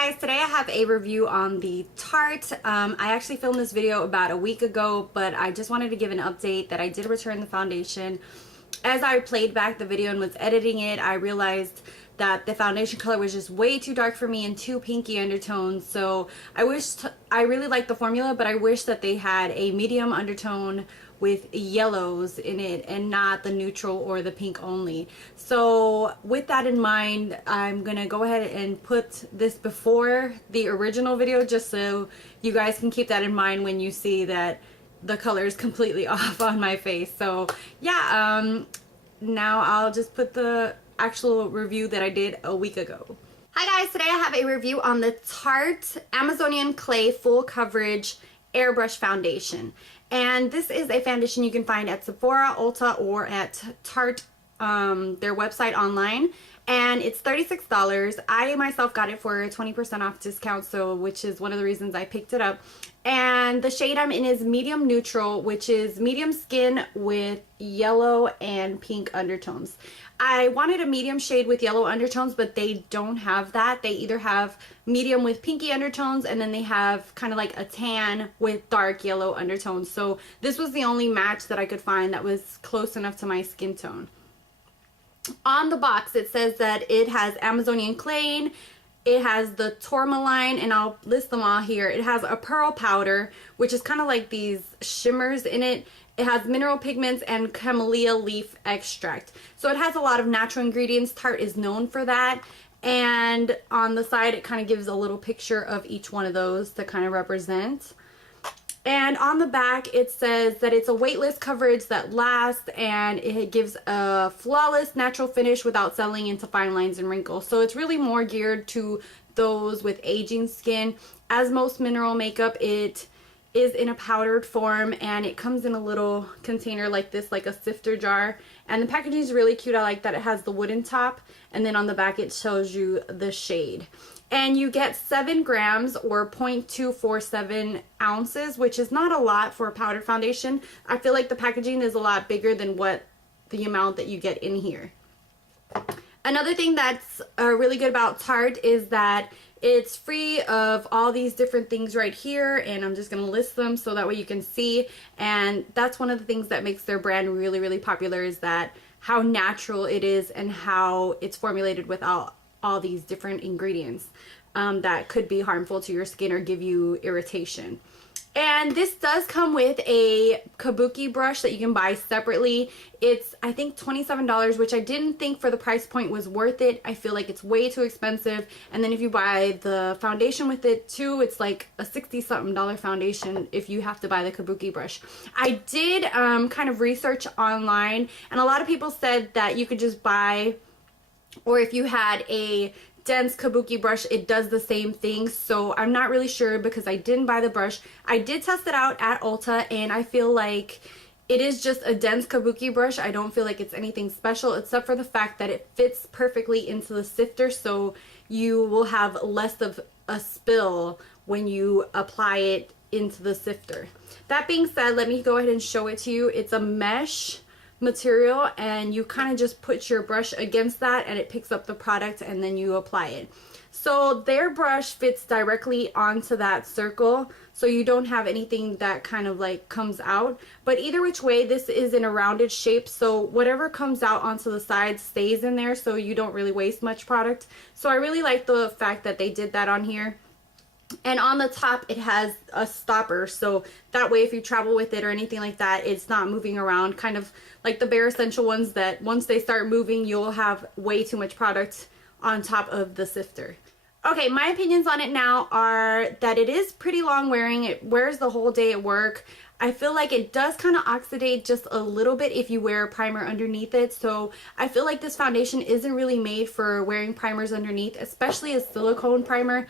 guys, today I have a review on the Tarte. I actually filmed this video about a week ago, but I just wanted to give an update that I did return the foundation. As I played back the video and was editing it, I realized that the foundation color was just way too dark for me and too pinky undertones. So I really like the formula, but I wish that they had a medium undertone with yellows in it and not the neutral or the pink only. So with that in mind, I'm gonna go ahead and put this before the original video just so you guys can keep that in mind when you see that the color is completely off on my face. So yeah, now I'll just put the actual review that I did a week ago. Hi guys, today I have a review on the Tarte Amazonian Clay Full Coverage Airbrush Foundation. And this is a foundation you can find at Sephora, Ulta, or at Tarte, their website online. And it's $36. I myself got it for a 20% off discount, which is one of the reasons I picked it up. And the shade I'm in is medium neutral, which is medium skin with yellow and pink undertones. I wanted a medium shade with yellow undertones, but they don't have that. They either have medium with pinky undertones, and then they have kind of like a tan with dark yellow undertones. So this was the only match that I could find that was close enough to my skin tone. On the box, it says that it has Amazonian Clay, it has the tourmaline, and I'll list them all here. It has a pearl powder, which is kind of like these shimmers in it. It has mineral pigments and camellia leaf extract. So it has a lot of natural ingredients. Tarte is known for that. And on the side, it kind of gives a little picture of each one of those to kind of represent. And on the back, it says that it's a weightless coverage that lasts, and it gives a flawless natural finish without settling into fine lines and wrinkles. So it's really more geared to those with aging skin. As most mineral makeup, it is in a powdered form, and it comes in a little container like this, like a sifter jar. And the packaging is really cute. I like that it has the wooden top, and then on the back it shows you the shade. And you get 7 grams or 0.247 ounces, which is not a lot for a powdered foundation. I feel like the packaging is a lot bigger than what the amount that you get in here. Another thing that's really good about Tarte is that it's free of all these different things right here, and I'm just going to list them so that way you can see. And that's one of the things that makes their brand really, really popular, is that how natural it is and how it's formulated without all these different ingredients that could be harmful to your skin or give you irritation. And this does come with a kabuki brush that you can buy separately. It's, I think, $27, which I didn't think for the price point was worth it. I feel like it's way too expensive. And then if you buy the foundation with it too, it's like a $60-something foundation if you have to buy the kabuki brush. I did kind of research online, and a lot of people said that you could just buy, or if you had a dense kabuki brush, it does the same thing. So I'm not really sure because I didn't buy the brush. I did test it out at Ulta, and I feel like it is just a dense kabuki brush. I don't feel like it's anything special except for the fact that it fits perfectly into the sifter, so you will have less of a spill when you apply it into the sifter. That being said, let me go ahead and show it to you. It's a mesh material, and you kind of just put your brush against that and it picks up the product, and then you apply it. So their brush fits directly onto that circle, so you don't have anything that kind of like comes out. But either which way, this is in a rounded shape, so whatever comes out onto the side stays in there, so you don't really waste much product. So I really like the fact that they did that on here. And on the top, it has a stopper, so that way if you travel with it or anything like that, it's not moving around, kind of like the Bare Essential ones that once they start moving, you'll have way too much product on top of the sifter. Okay, my opinions on it now are that it is pretty long wearing. It wears the whole day at work. I feel like it does kind of oxidate just a little bit if you wear a primer underneath it. So I feel like this foundation isn't really made for wearing primers underneath, especially a silicone primer.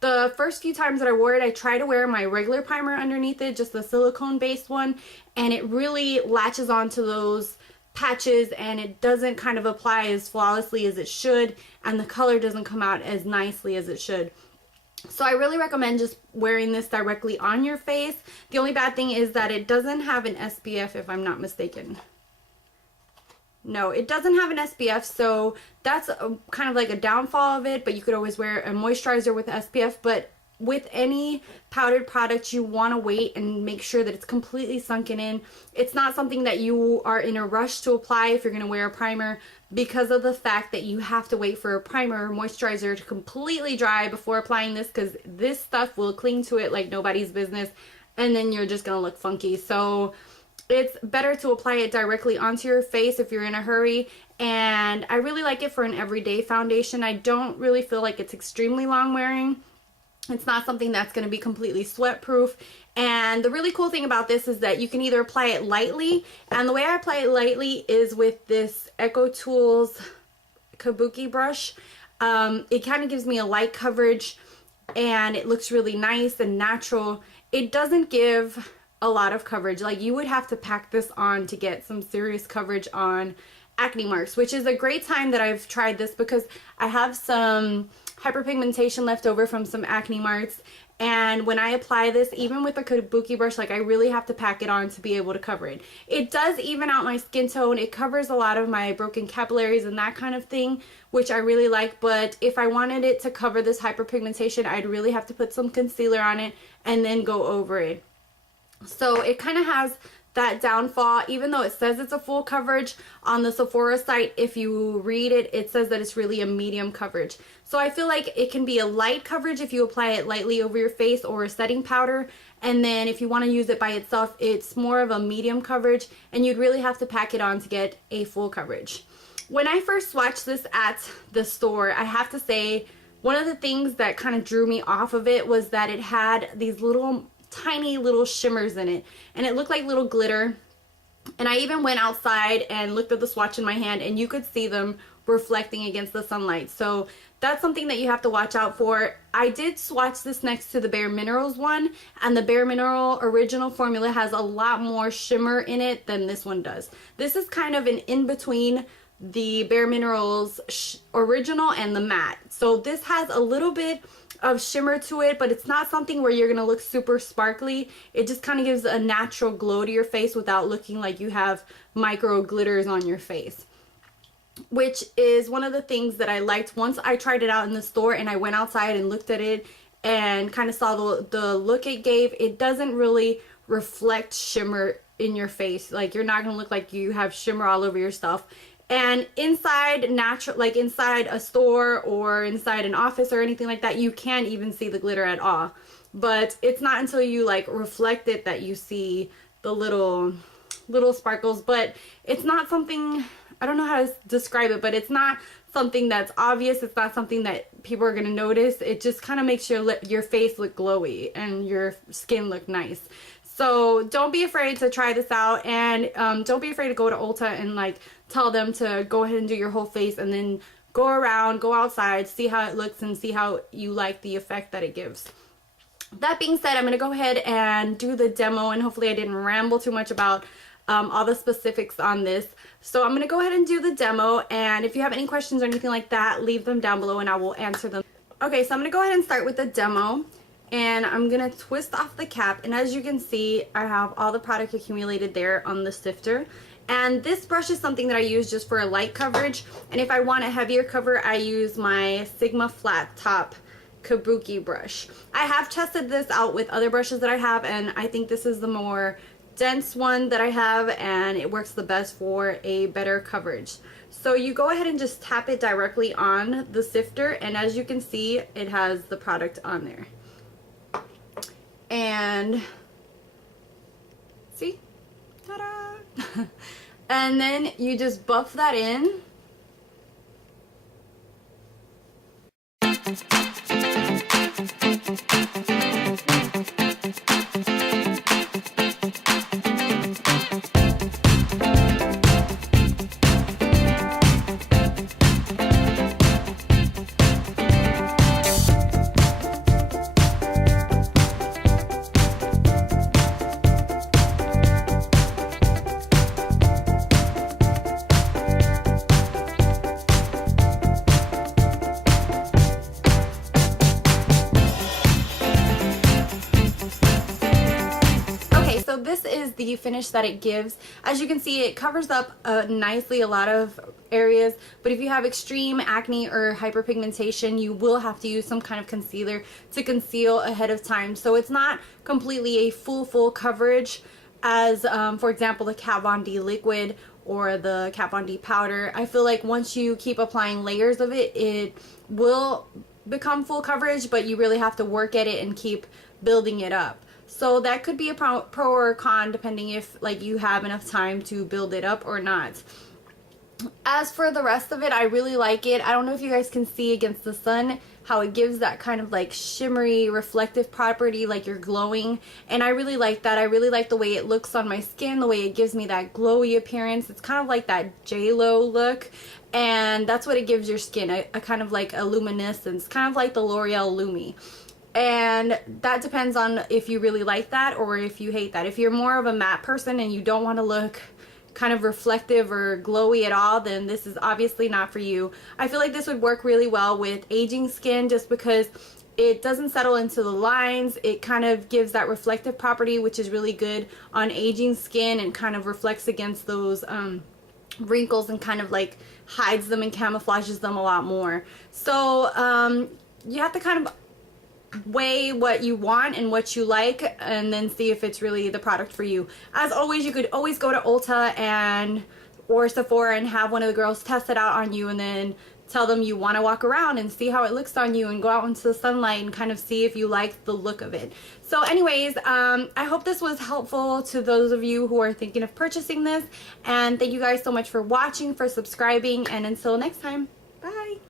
The first few times that I wore it, I tried to wear my regular primer underneath it, just the silicone based one, and it really latches onto those patches, and it doesn't kind of apply as flawlessly as it should, and the color doesn't come out as nicely as it should. So I really recommend just wearing this directly on your face. The only bad thing is that it doesn't have an SPF, if I'm not mistaken. No, it doesn't have an SPF, so that's kind of like a downfall of it, but you could always wear a moisturizer with SPF. But with any powdered product, you want to wait and make sure that it's completely sunken in. It's not something that you are in a rush to apply if you're going to wear a primer, because of the fact that you have to wait for a primer or moisturizer to completely dry before applying this, because this stuff will cling to it like nobody's business, and then you're just going to look funky. So it's better to apply it directly onto your face if you're in a hurry. And I really like it for an everyday foundation. I don't really feel like it's extremely long wearing. It's not something that's going to be completely sweat proof. And the really cool thing about this is that you can either apply it lightly, and the way I apply it lightly is with this Echo Tools Kabuki brush. It kind of gives me a light coverage and it looks really nice and natural. It doesn't give a lot of coverage. Like, you would have to pack this on to get some serious coverage on acne marks, which is a great time that I've tried this, because I have some hyperpigmentation left over from some acne marks, and when I apply this, even with a kabuki brush, like, I really have to pack it on to be able to cover it. It does even out my skin tone. It covers a lot of my broken capillaries and that kind of thing, which I really like. But if I wanted it to cover this hyperpigmentation, I'd really have to put some concealer on it and then go over it. So it kind of has that downfall, even though it says it's a full coverage on the Sephora site. If you read it, it says that it's really a medium coverage. So I feel like it can be a light coverage if you apply it lightly over your face or a setting powder, and then if you want to use it by itself, it's more of a medium coverage, and you'd really have to pack it on to get a full coverage. When I first swatched this at the store, I have to say one of the things that kind of drew me off of it was that it had these tiny little shimmers in it, and it looked like little glitter. And I even went outside and looked at the swatch in my hand, and you could see them reflecting against the sunlight. So that's something that you have to watch out for. I did swatch this next to the Bare Minerals one, and the Bare Mineral original formula has a lot more shimmer in it than this one does. This is kind of an in-between the Bare Minerals original and the matte. So this has a little bit of shimmer to it, but it's not something where you're gonna look super sparkly. It just kind of gives a natural glow to your face without looking like you have micro glitters on your face, which is one of the things that I liked once I tried it out in the store and I went outside and looked at it and kind of saw the look it gave. It doesn't really reflect shimmer in your face. Like, you're not gonna look like you have shimmer all over your stuff. And inside inside a store or inside an office or anything like that, you can't even see the glitter at all. But it's not until you like reflect it that you see the little sparkles. But it's not something, I don't know how to describe it, but it's not something that's obvious. It's not something that people are going to notice. It just kind of makes your face look glowy and your skin look nice. So don't be afraid to try this out, and don't be afraid to go to Ulta and like tell them to go ahead and do your whole face, and then go around, go outside, see how it looks and see how you like the effect that it gives. That being said, I'm going to go ahead and do the demo, and hopefully I didn't ramble too much about all the specifics on this. So I'm going to go ahead and do the demo, and if you have any questions or anything like that, leave them down below and I will answer them. Okay, so I'm going to go ahead and start with the demo. And I'm going to twist off the cap, and as you can see, I have all the product accumulated there on the sifter. And this brush is something that I use just for a light coverage, and if I want a heavier cover, I use my Sigma Flat Top Kabuki brush. I have tested this out with other brushes that I have, and I think this is the more dense one that I have, and it works the best for a better coverage. So you go ahead and just tap it directly on the sifter, and as you can see, it has the product on there. And see, ta-da! And then you just buff that in. this is the finish that it gives. As you can see, it covers up nicely a lot of areas, but if you have extreme acne or hyperpigmentation, you will have to use some kind of concealer to conceal ahead of time. So it's not completely a full coverage as for example the Kat Von D liquid or the Kat Von D powder. I feel like once you keep applying layers of it, it will become full coverage, but you really have to work at it and keep building it up. So that could be a pro or con depending if like you have enough time to build it up or not. As for the rest of it, I really like it. I don't know if you guys can see against the sun how it gives that kind of like shimmery reflective property, like you're glowing, and I really like that. I really like the way it looks on my skin, the way it gives me that glowy appearance. It's kind of like that J-Lo look, and that's what it gives your skin, a kind of like a luminescence, kind of like the L'Oreal Lumi. And that depends on if you really like that or if you hate that. If you're more of a matte person and you don't want to look kind of reflective or glowy at all, then this is obviously not for you. I feel like this would work really well with aging skin just because it doesn't settle into the lines. It kind of gives that reflective property, which is really good on aging skin, and kind of reflects against those wrinkles and kind of like hides them and camouflages them a lot more. So you have to kind of weigh what you want and what you like, and then see if it's really the product for you. As always, you could always go to Ulta or Sephora and have one of the girls test it out on you, and then tell them you want to walk around and see how it looks on you and go out into the sunlight and kind of see if you like the look of it. So anyways, I hope this was helpful to those of you who are thinking of purchasing this, and thank you guys so much for watching, for subscribing, and until next time.